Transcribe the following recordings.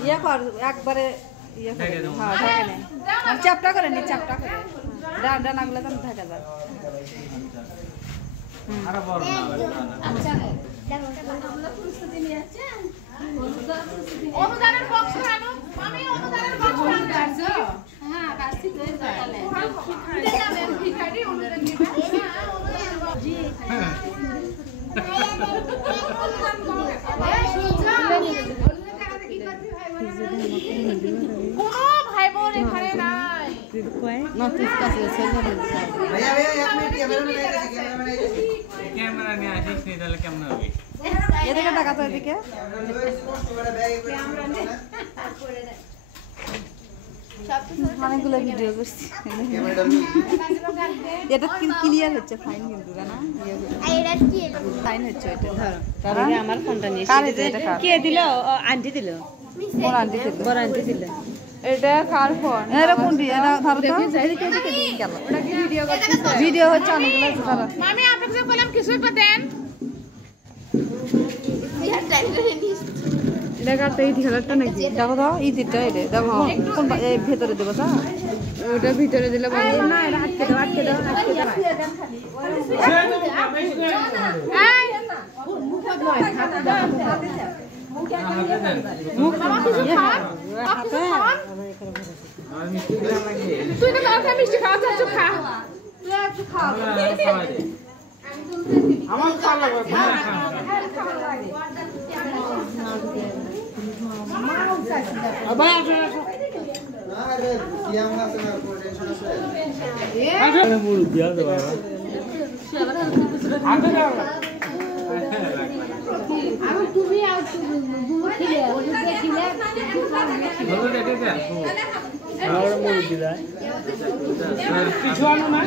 ইয়ে কর একবারে ইয়ে করে হ্যাঁ ঢেকে নে চাপটা করে নি চাপটা করে ডান্ডা নাগলে তো ঢেকে যায় আরে বড় না আচ্ছা আমরা প্রস্তুতি নিয়ে আছেন অনুদানের বক্স আনো আমি অনুদানের বক্স আনছি হ্যাঁ কাছি হয়ে যাবে এটা যাবে ভিখারি অনুদান দিবে জি ভাই বোন এখানে নাই নতুন কাছে ছেলে भैया भैया एक मिनट कैमरा में ক্যামেরা নিয়ে আসিস নি তাহলে কেমন হবে এদিকে টাকা তো এদিকে অনেকগুলো ভিডিও করছি এটা ক্লিয়ার হচ্ছে ফাইন কিন্তু না ফাইন হচ্ছে এটা আমার ফোনটা নিয়ে কে দিল আন্টি দিল কোন আন্টি দিল বড় আন্টি দিল এটা কার ফোন এরা কোন দিয়ে এটা ধরো তো এদিকে এদিকে দিয়ে গেল ওটা কি ভিডিও করছিস ভিডিও হচ্ছে অনেকগুলো আছে ধরো মামি আপনাকে বললাম কিছু একটা দেন ইয়ার টাইগারে নিস এটা কাটতে এই ঢেলাটা নাকি দেখো তো এই দিকটা এটা দেখো কোন এই ভিতরে দেবো তা ওটা ভিতরে দিলে বন্ধ না এটা আটকে দাও আটকে দাও আটকে দাও এই মুখ নয় হাত দাও মুখ মামা কিছু খা তুই তো কাউকে মিষ্টি খাওয়া চাচ্ছ খা তুই একটু খা আমার ভালো লাগবে আবার আসো अरे किया होगा से मेरे को टेंशन है আরে মুড় দিয়া দে বাবা আগে দাও আর তুমি আর দুধ খেলে ওই দেখিলে ভালো দেখে দে আর মুড় দিয়া কিছু আনো না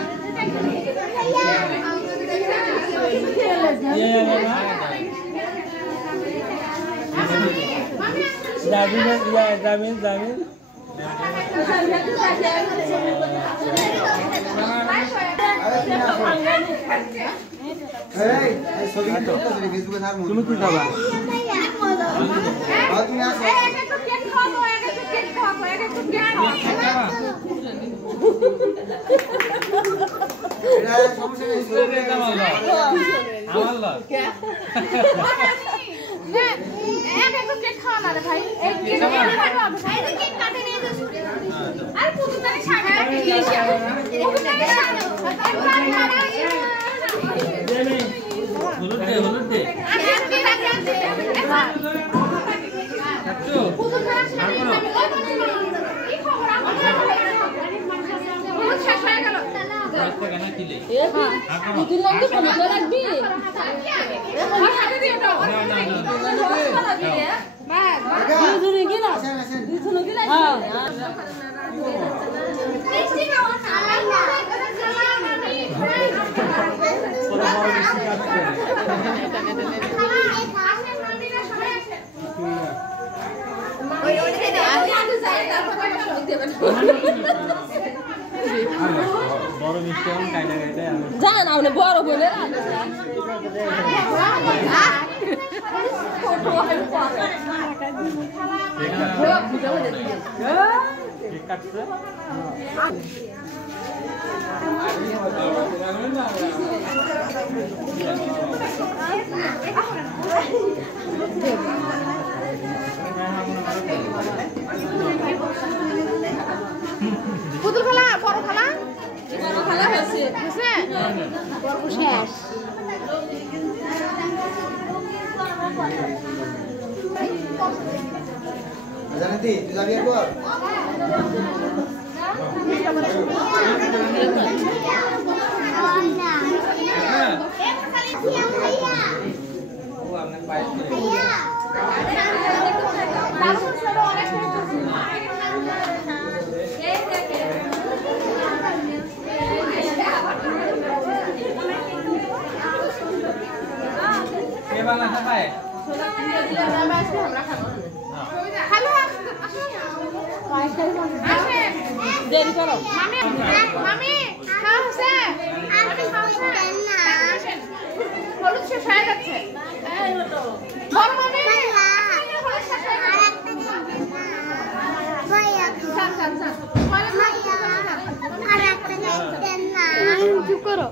জামিন তুমি কি খাবা তুমি আসো একটু কেক খাবো একটু কেক খাবো একটু কেক এটা সমস্যা নেই সুরে কামাল আমার লগ একটু কেক খাওয়া না রে ভাই এই কেক খাওয়া ভাই কেক কাটে নিয়ে যাও আর পুতুলটাকে সামনে দিয়ে পুতুলটাকে সামনে হলুদ দে পুতুলটাকে সামনে কি খবর আমার শেষ হয়ে গেল কেন দিলে পুতুল লাগবে ভালো রাখবি হাতে দিয়ে দাও দুজনে গেল দুজনে গেল হ্যাঁ মিষ্টি খাওয়া না বড় মিষ্টি আমি কাইটা জান আপনি বড় বলে কেক কাটছে পুতুল খেলা বড় খেলা হয়েছে শেষ জানতি তুই যাবি একবার ও আপনার পায়ে কে বানাতে হয় দেরি করো মামি খাওয়া হচ্ছে শেষ হয়ে যাচ্ছে বড় মানে চুপ করো